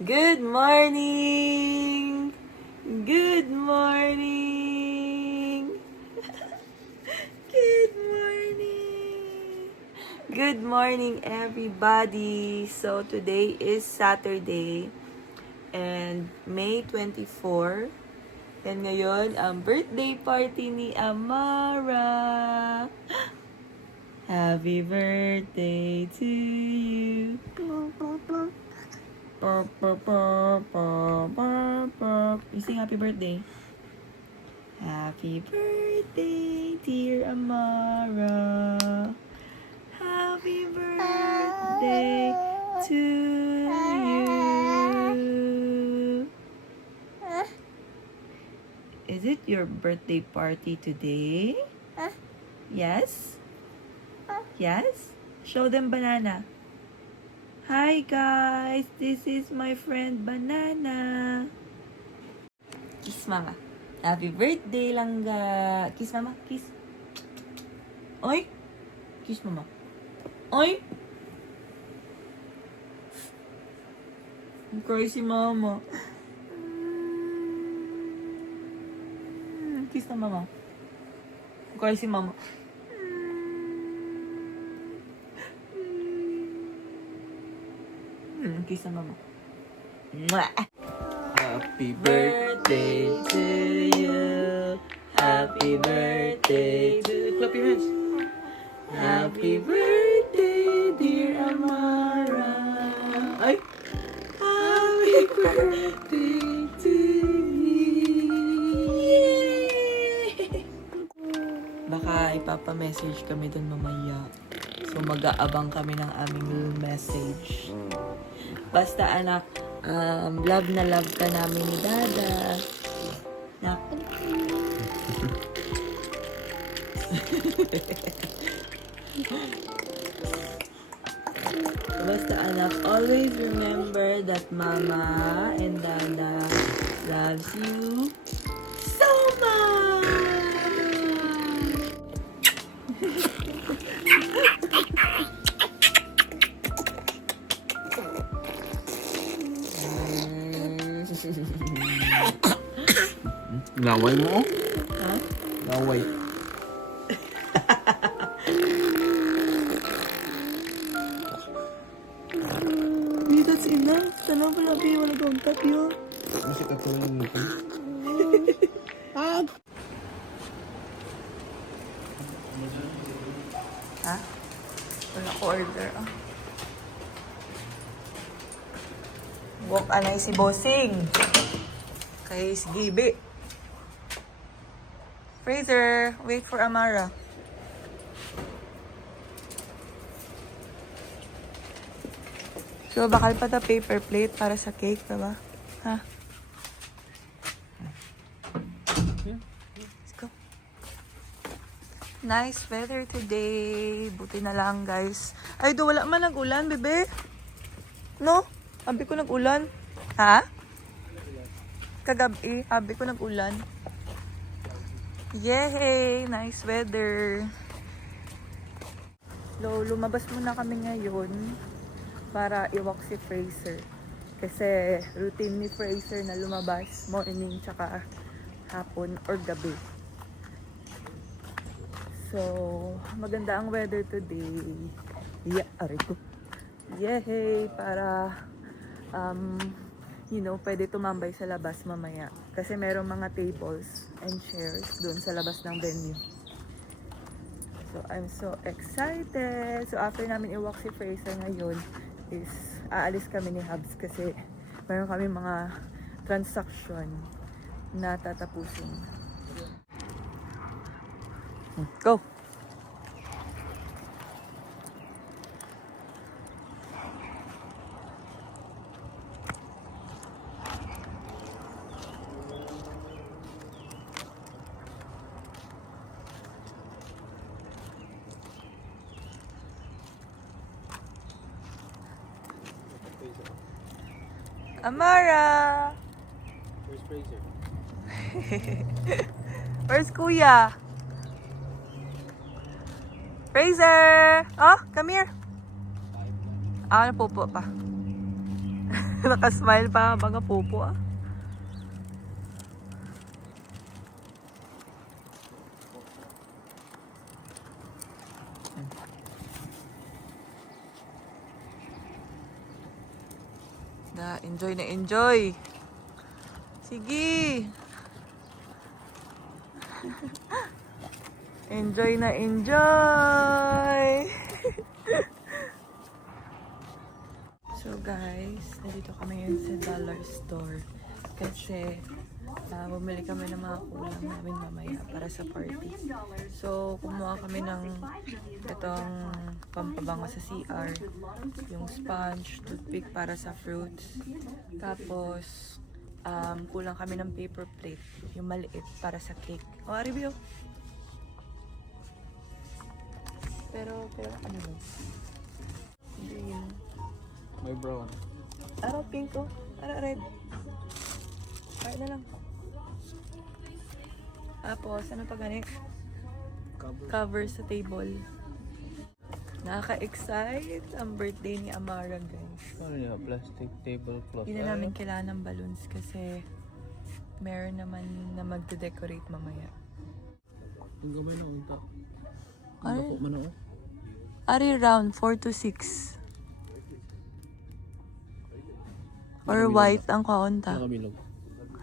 Good morning! Good morning! Good morning! Good morning, everybody! So, today is Saturday and May 24. And ngayon, ang birthday party ni Amara. Happy birthday to you. You sing happy birthday. Happy birthday, dear Amara. Happy birthday to you. Is it your birthday party today? Yes? Yes? Show them banana. Hi guys, this is my friend Banana. Kiss mama. Happy birthday, Langga. Kiss mama, kiss. Oy. Kiss mama. Oy. Cry si mama. Kiss na mama. Cry si mama. Kiss na mama. Happy birthday to you. Happy birthday to you. Clap your hands. Happy birthday, dear Amara. Ay! Happy birthday to you. Yay! Baka ipapa-message kami dun mamaya. So, mag-aabang kami ng aming little message. Basta anak, love na love ka namin ni Dada. Nak. Basta anak, always remember that Mama and Dada loves you so much. Laway mo? Ha? Laway. Wait, that's enough. Sana pala, Bi. Wala kang tatyo. Masih katulong mo pa. Ha? Wala ko order, ah. Walk anay si Bossing. Kay si Gibi. Fraser, wait for Amara. So, bakal pa ta paper plate para sa cake, diba? Ha? Let's go. Nice weather today. Buti na lang, guys. Ay, do, wala man nag-ulan, bebe. No? Sabi ko nag-ulan. Ha? Kagabi, sabi ko nag-ulan. Yay! Nice weather. Lumabas muna kami ngayon para i-walk si Fraser. Kasi routine ni Fraser na lumabas morning tsaka hapon or gabi. So, maganda ang weather today. Yeah, aray ko. Yay! Para pwede tumambay sa labas mamaya. Kasi merong mga tables and chairs doon sa labas ng venue. So, I'm so excited. So, after namin i-walk si Fraser ngayon, is aalis kami ni Hubs kasi meron kami mga transaction na tatapusin. Go! Amara! Where's Fraser? Where's Kuya? Fraser! Oh, come here. Ah, napupo pa. Nakasmile pa, mga pupo ah. Enjoy na enjoy. Sige. Enjoy na enjoy. So guys, nandito kami ngayon sa dollar store kasi bumili kami ng mga kulang namin mamaya para sa party. So kumuha kami ng itong pampabango sa CR, yung sponge, toothpick para sa fruits, tapos kulang kami ng paper plate, yung maliit para sa cake. O, review. Pero ano ba? Green. May brown. Ano pink ko? Ano red? Ay na lang. Tapos, ano pa ganit? Cover sa table. Nakaka-excite ang birthday ni Amara, guys. Ano niya? Plastic tablecloth. Hindi na namin kailangan ng balloons kasi meron naman na magde-decorate mamaya. Yung gamay na unta. Ari, Ako man ako. ari round 4 to 6. Or white ang kaunta. Nakabilog.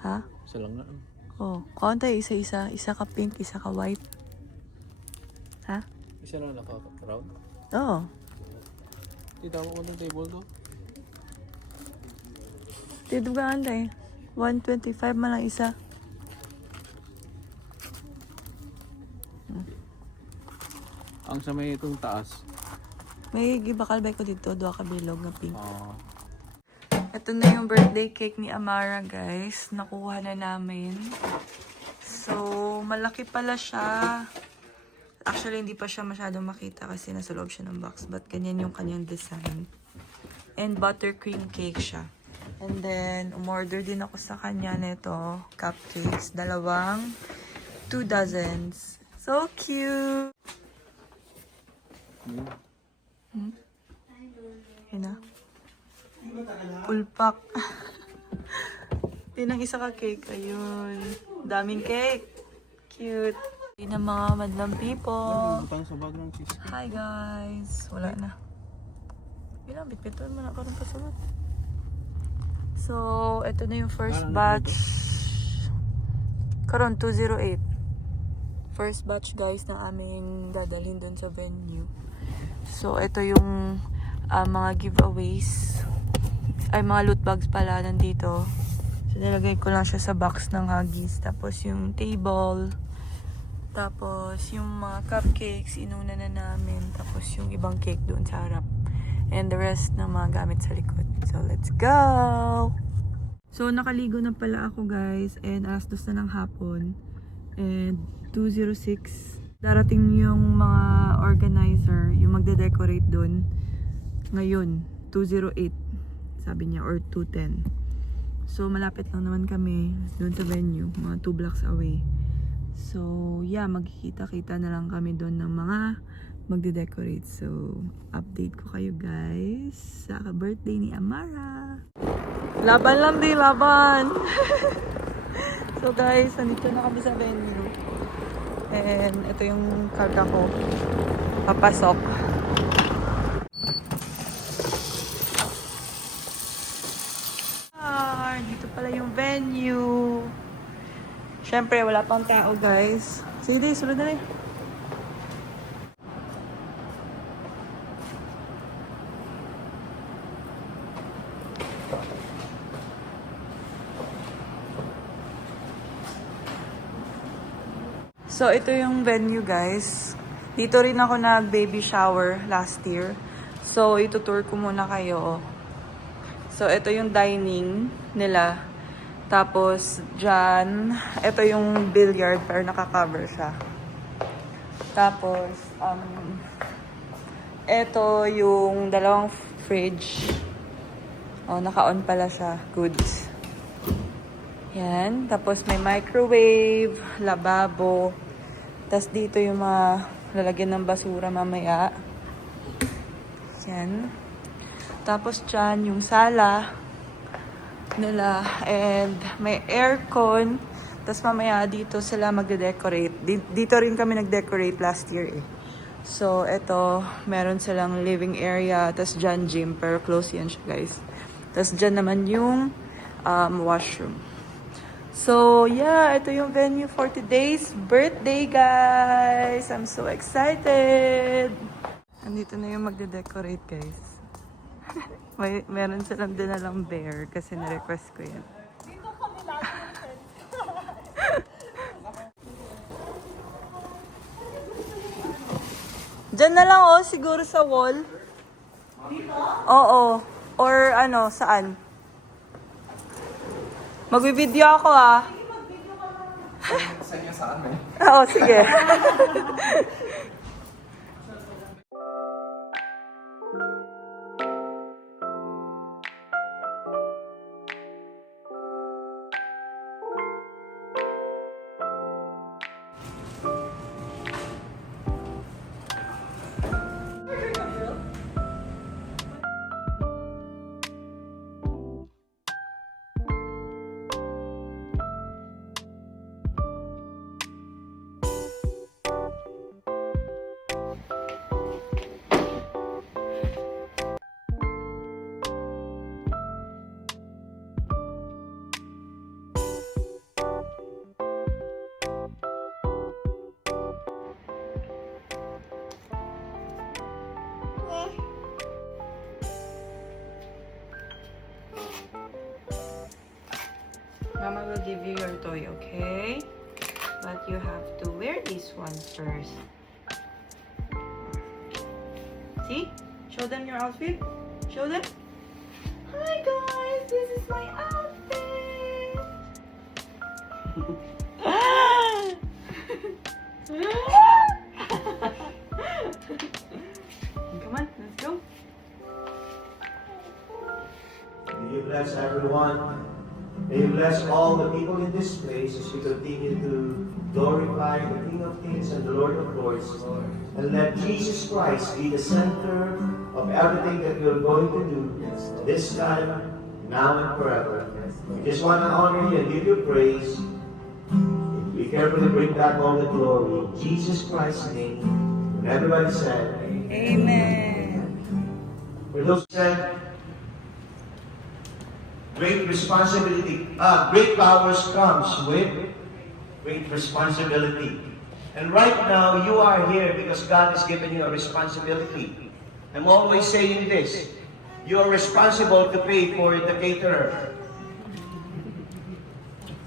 Ha? Isa lang na. Oh, kaunta isa-isa. Isa ka pink, isa ka white. Ha? Isa lang naka-round. Oo. Tita mo ko ng table to. Dito ka anday. 125 man lang isa. Ang sa may itong taas. May gibakalbay ko dito. Dua ka bilog na pink. Ah. Ito na yung birthday cake ni Amara, guys. Nakuha na namin. So, malaki pala siya. Actually, hindi pa siya masyadong makita kasi nasa loob siya ng box. But ganyan yung kanyang design. And buttercream cake siya. And then, umorder din ako sa kanya nito, cupcakes. 2 dozens. So cute! Yun na. Full pack. Yun ang isa ka cake. Ayun. Daming cake. Cute. Yun ang mga madlang people. Butang sa bag ng cheese. Hi guys. Wala na. Yun ang bitbiton mo na karoon pa sa So, ito na yung first batch. Karoon, 208. First batch guys na aming dadalhin dun sa venue. So, ito yung mga giveaways. Ay, mga loot bags pala nandito. So, nilagay ko lang siya sa box ng Huggies. Tapos yung table. Tapos yung mga cupcakes, inuna na namin. Tapos yung ibang cake doon sa harap. And the rest ng mga gamit sa likod. So, let's go! So, nakaligo na pala ako guys. And alas 2 na ng hapon. And 2:06. Darating yung mga organizer, yung magde-decorate doon. Ngayon, 2:08. Sabi niya, or 2:10. So, malapit lang naman kami doon sa venue. Mga 2 blocks away. So, yeah, magkikita-kita na lang kami doon ng mga magde-decorate. So, update ko kayo guys sa birthday ni Amara. Laban lang din, laban! So guys, nandito na kami sa venue. And ito yung karga ko. Papasok. Dito pala yung venue. Siyempre, wala pang tao guys. Sige, sunod na rin. So, ito yung venue, guys. Dito rin ako nag-baby shower last year. So, itutour ko muna kayo. So, ito yung dining nila. Tapos, dyan, ito yung billiard, pero naka-cover siya. Tapos, ito yung dalawang fridge. Oh, naka-on pala siya. Goods. Yan. Tapos, may microwave, lababo. Tapos dito yung mga lalagyan ng basura mamaya. Yan. Tapos dyan yung sala. nila. And may aircon. Tapos mamaya dito sila magde-decorate. Dito rin kami nag-decorate last year eh. So, ito, meron silang living area. Tapos dyan gym. Pero close yan siya, guys. Tapos dyan naman yung washroom. So, yeah, ito yung venue for today's birthday, guys. I'm so excited. Andito na yung magde-decorate, guys. Meron silang dinalang bear kasi na-request ko yan. Dito kami lagi ng friends. Diyan na lang, oh, siguro sa wall. Dito? Oo. Or ano, saan? Magbibideo ako, ah. Saan niya saan eh? Oo, sige. Mama will give you your toy, okay? But you have to wear this one first. See? Show them your outfit. Show them. Hi guys, this is my outfit. Come on, let's go. May you bless everyone. May you bless all the people in this place as we continue to glorify the King of Kings and the Lord of Lords. And let Jesus Christ be the center of everything that we're going to do this time, now, and forever. We just want to honor you and give you praise. We carefully bring back all the glory. In Jesus Christ's name. And everybody said, Amen. For those who said, great responsibility, great powers comes with great responsibility. And right now, you are here because God has given you a responsibility. I'm always saying this. You are responsible to pay for the caterer.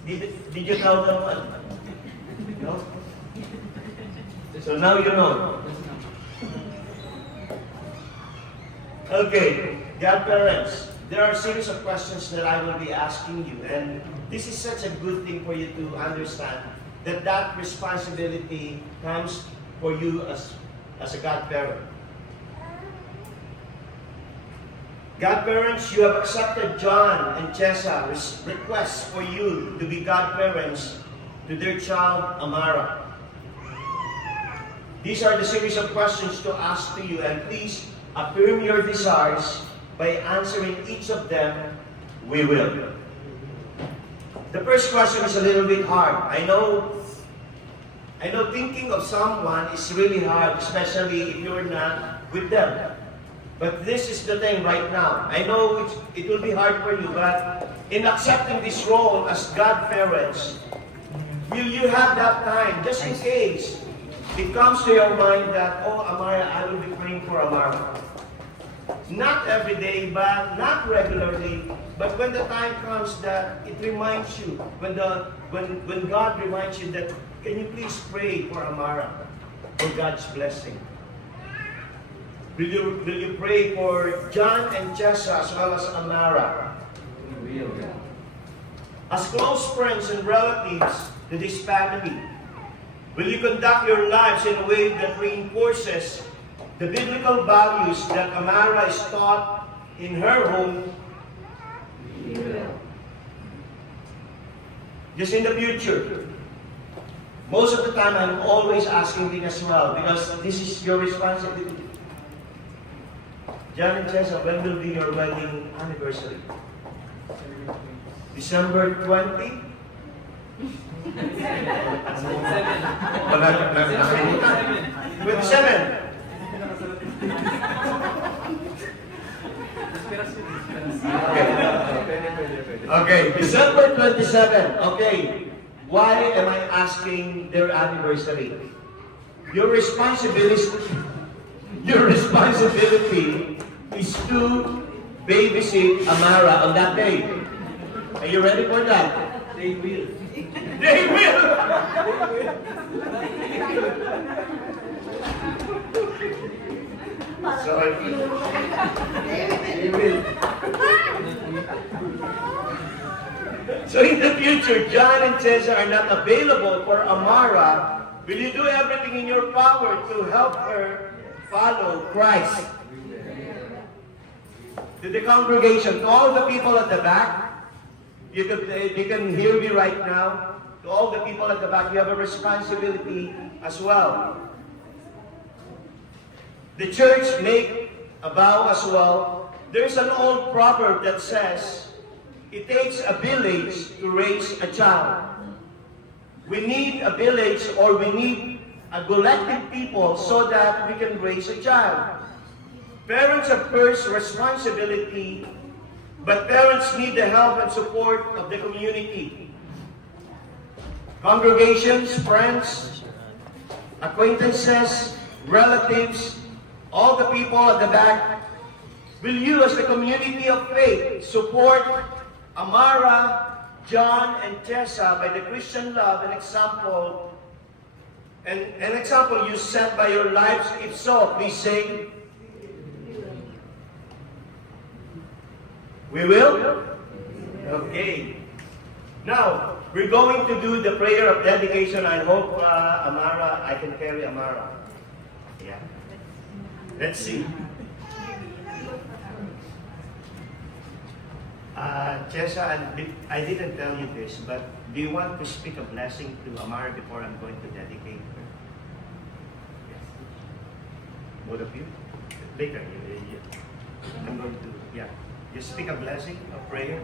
Did you know that one? No? So now you know. Okay, godparents. There are a series of questions that I will be asking you, and this is such a good thing for you to understand that that responsibility comes for you as a godparent. Godparents, you have accepted John and Chessa's request for you to be godparents to their child, Amara. These are the series of questions to ask to you, and please affirm your desires by answering each of them. We will. The first question is a little bit hard. I know thinking of someone is really hard, especially if you're not with them. But this is the thing right now. I know it will be hard for you, but in accepting this role as godparents, will you have that time, just in case it comes to your mind that, oh, Amara, I will be praying for Amara. Not every day, but not regularly. But when the time comes that it reminds you, when God reminds you that, can you please pray for Amara, for God's blessing? Will you pray for John and Chessa as well as Amara? We will. As close friends and relatives to this family, will you conduct your lives in a way that reinforces the biblical values that Amara is taught in her home? We will. Just in the future. Most of the time, I'm always asking this as well, because this is your responsibility. John and Chessa, when will be your wedding anniversary? December 20? Wala na 27. Okay, December 27. Okay, why am I asking their anniversary? Your responsibility is to babysit Amara on that day. Are you ready for that? They will. They will! Sorry. They will. So in the future, John and Cesar are not available for Amara. Will you do everything in your power to help her follow Christ? To the congregation, to all the people at the back, you can hear me right now. To all the people at the back, you have a responsibility as well. The church make a vow as well. There's an old proverb that says, it takes a village to raise a child. We need a village, or we need a collective people so that we can raise a child. Parents have first responsibility, but parents need the help and support of the community. Congregations, friends, acquaintances, relatives, all the people at the back, will you as the community of faith support Amara, John, and Tessa by the Christian love and example, and an example you set by your lives? If so, please say, we will? Okay. Now, we're going to do the prayer of dedication. I hope, Amara, I can carry Amara. Yeah. Let's see. Chesa, I didn't tell you this, but do you want to speak a blessing to Amara before I'm going to dedicate her? Yes. Both of you? Later, I'm going to, yeah. You speak a blessing, a prayer.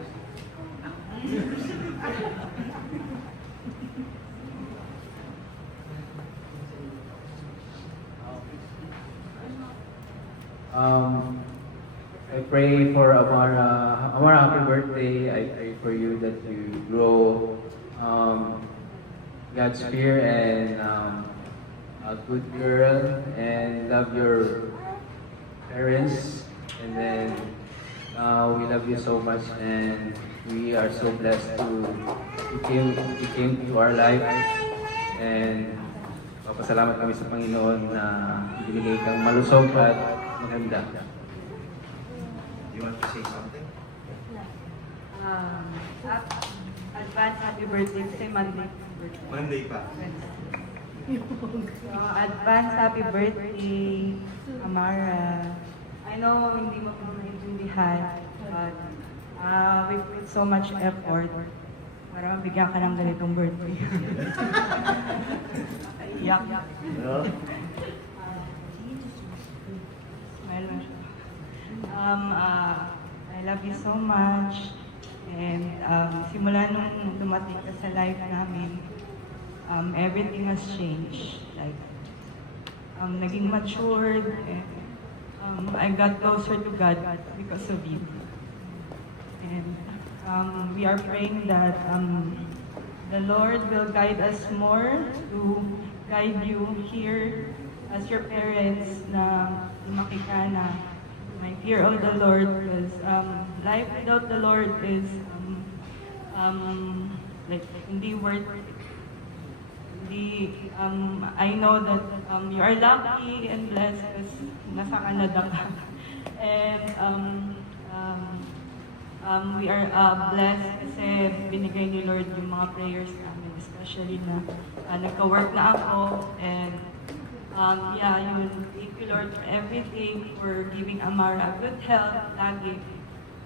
I pray for Amara. Amara, happy birthday. I pray for you that you grow God's fear and a good girl and love your parents. And then we love you so much, and we are so blessed to you came to our life. And papasalamat kami sa Panginoon na binigay kang malusog at maganda. You want to say something? Advance happy birthday kasi Monday. Monday pa. Advance happy birthday, Amara. I know hindi mo ko maintindihan, but we put so much effort para mabigyan ka ng ganitong birthday. Iyak. No? Smile lang siya. I love you so much, and simula nung dumating ka sa life namin, everything has changed. Like, naging matured, and I got closer to God because of you. And we are praying that the Lord will guide us more to guide you here as your parents na lumaki ka na my fear of the Lord, because life without the Lord is like hindi worth it. I know that you are lucky and blessed because nasa Canada ka. And we are blessed kasi binigay ni Lord yung mga prayers namin, especially na nagka-work na ako. And yeah, yun. Thank you, Lord, for everything, for giving Amara a good health lagi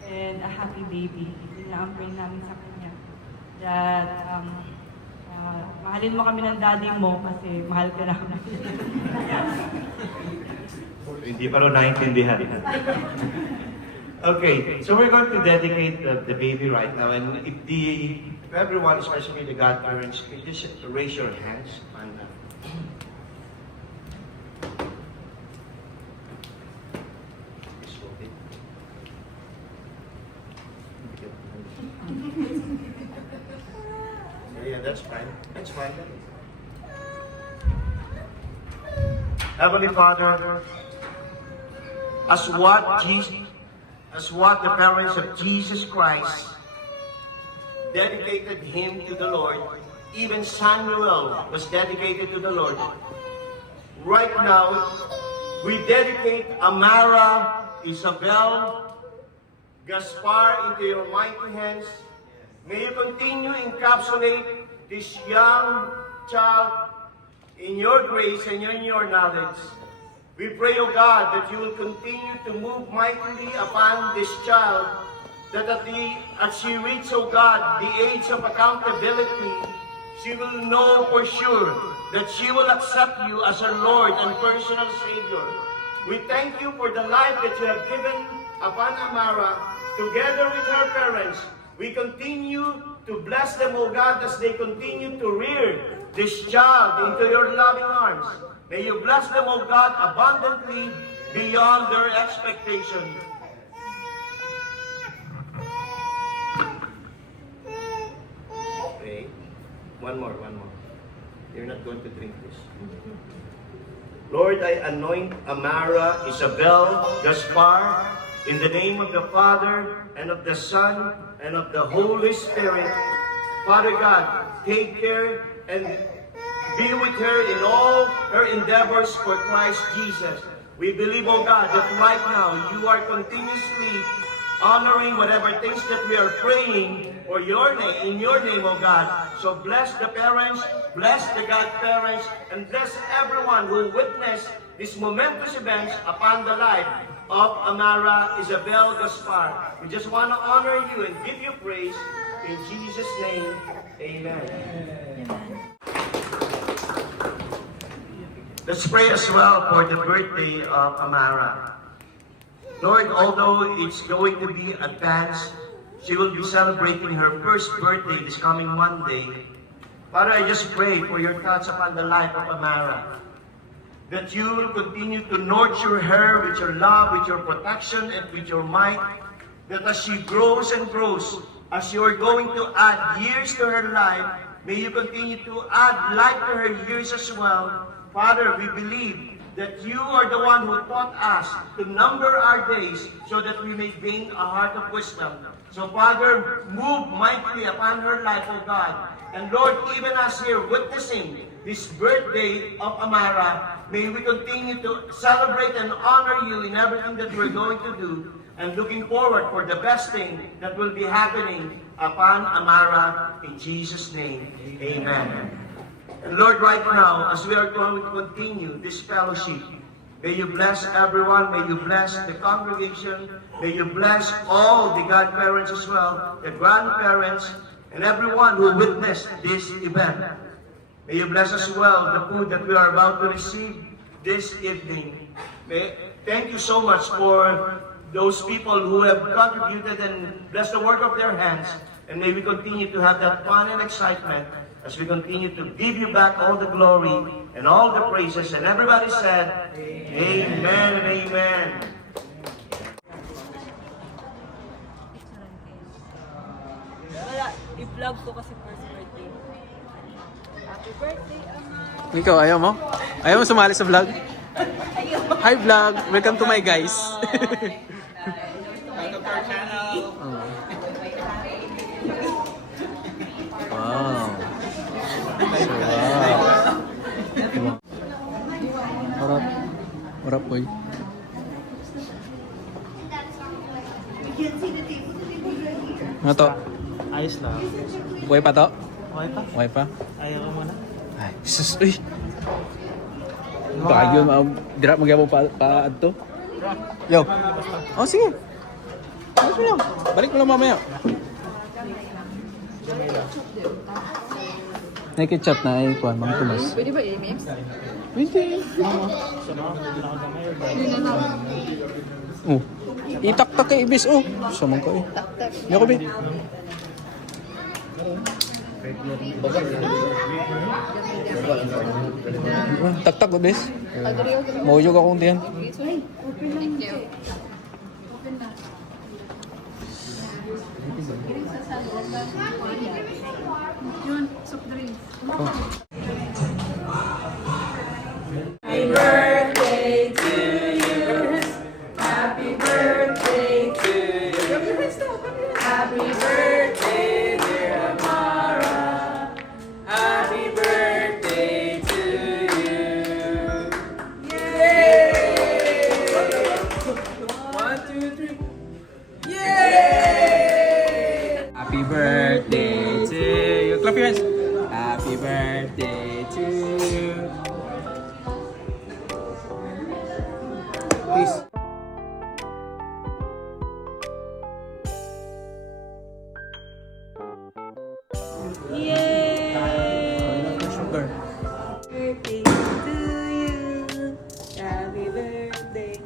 and a happy baby. Yun na ang pray namin sa kanya. That mahalin mo kami ng daddy mo kasi mahal ka namin. Hindi pa rin naintindihan. Okay, so we're going to dedicate the baby right now, and if everyone, especially the godparents, can just raise your hands and just hold it. Yeah, that's fine. That's fine. Heavenly Father, as what the parents of Jesus Christ dedicated him to the Lord, even Samuel was dedicated to the Lord. Right now, we dedicate Amara, Isabel, Gaspar into your mighty hands. May you continue to encapsulate this young child in your grace and in your knowledge. We pray, O God, that you will continue to move mightily upon this child, that as she reaches, O God, the age of accountability, she will know for sure that she will accept you as her Lord and personal Savior. We thank you for the life that you have given upon Amara, together with her parents. We continue to bless them, O God, as they continue to rear this child into your loving arms. May you bless them, O God, abundantly beyond their expectation. Okay. One more. You're not going to drink this. Lord, I anoint Amara, Isabel, Gaspar, in the name of the Father, and of the Son, and of the Holy Spirit. Father God, take care and be with her in all her endeavors for Christ Jesus. We believe, oh God, that right now you are continuously honoring whatever things that we are praying for your name, in your name, oh God. So bless the parents, bless the godparents, and bless everyone who witnessed these momentous events upon the life of Amara Isabel Gaspar. We just want to honor you and give you praise. In Jesus' name, amen. Let's pray as well for the birthday of Amara. Lord, although it's going to be advanced, she will be celebrating her first birthday this coming Monday. Father, I just pray for your thoughts upon the life of Amara, that you will continue to nurture her with your love, with your protection, and with your might, that as she grows and grows, as you are going to add years to her life, may you continue to add life to her years as well. Father, we believe that you are the one who taught us to number our days so that we may gain a heart of wisdom. So, Father, move mightily upon her life, O God. And Lord, even as here witnessing this birthday of Amara, may we continue to celebrate and honor you in everything that we're going to do, and looking forward for the best thing that will be happening upon Amara in Jesus' name. Amen. And Lord, right now, as we are going to continue this fellowship, may you bless everyone, may you bless the congregation, may you bless all the godparents as well, the grandparents, and everyone who witnessed this event. May you bless as well the food that we are about to receive this evening. Thank you so much for those people who have contributed and blessed the work of their hands. And may we continue to have that fun and excitement as we continue to give you back all the glory and all the praises. And everybody said, Amen and amen. Wala, i-vlog ko kasi first birthday. Happy birthday, Ama! Ikaw, ayaw mo? Ayaw mo sumali sa vlog? Hi vlog! Welcome to my guys! Welcome to our channel. Wow! Harap. Harap, boy. Ano to? Ayos lang. Buhay pa to? Okay pa? Buhay pa? Ayaw ka muna. Ay, Jesus, uy! Baka yun, dira magyabang pa adto. Yo! Oh, sige! Ayos mo lang. Balik mo lang mamaya. May ketchup na ay kuhan, Mang Tomas. Pwede ba i-mix? Pwede. Siya mo? Hindi na ako gamay or ba? Oh. Itaktak kay Ibis, oh. Samang ka eh. Yoko, be. Taktak, Ibis. Mauyog akong diyan. Happy birthday to you. Clap your hands. Happy birthday to you. Please. Yay! Sugar. Birthday to you. Happy birthday.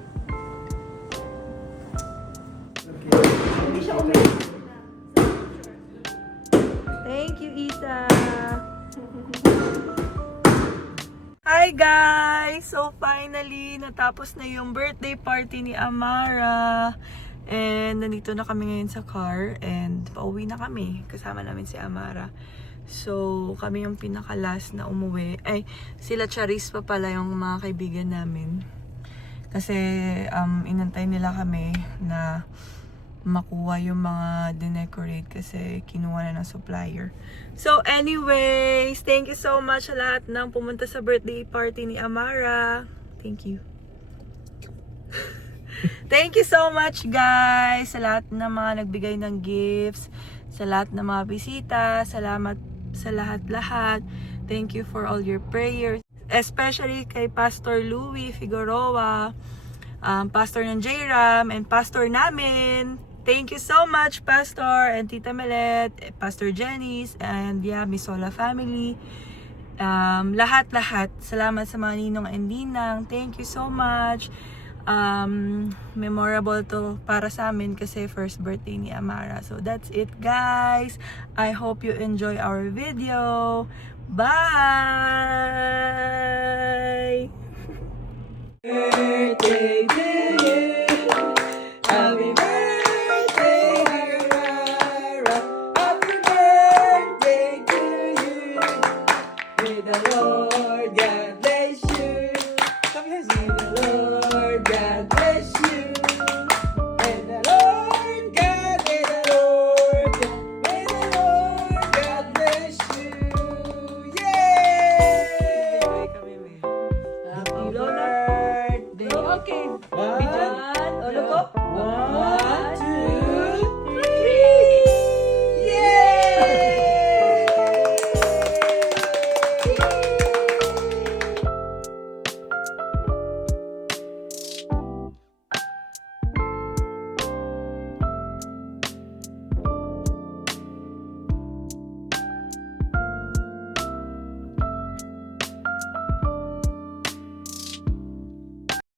Thank you, Isa. Hi guys! So finally, natapos na yung birthday party ni Amara. And nandito na kami ngayon sa car and pauwi na kami. Kasama namin si Amara. So, kami yung pinaka-last na umuwi. Ay, sila Charis pa pala yung mga kaibigan namin. Kasi, inantay nila kami na makuha yung mga dinecorate kasi kinuha na ng supplier. So, anyways, thank you so much sa lahat ng pumunta sa birthday party ni Amara. Thank you. Thank you so much guys sa lahat ng mga nagbigay ng gifts, sa lahat ng mga bisita, salamat sa lahat-lahat. Thank you for all your prayers, especially kay Pastor Louie Figueroa, Pastor ng J-Ram, and Pastor namin. Thank you so much, Pastor and Tita Melet, Pastor Jenice, and yeah, Misola family. Lahat-lahat. Salamat sa mga ninong and ninang. Thank you so much. Memorable to para sa amin kasi first birthday ni Amara. So that's it guys. I hope you enjoy our video. Bye! Birthday to you. Happy birthday, Amara. Happy birthday to you. May the Lord God bless you. May the Lord God bless you. May the Lord God, may the Lord God bless you. Yay! Happy birthday. Okay. One, look up. One,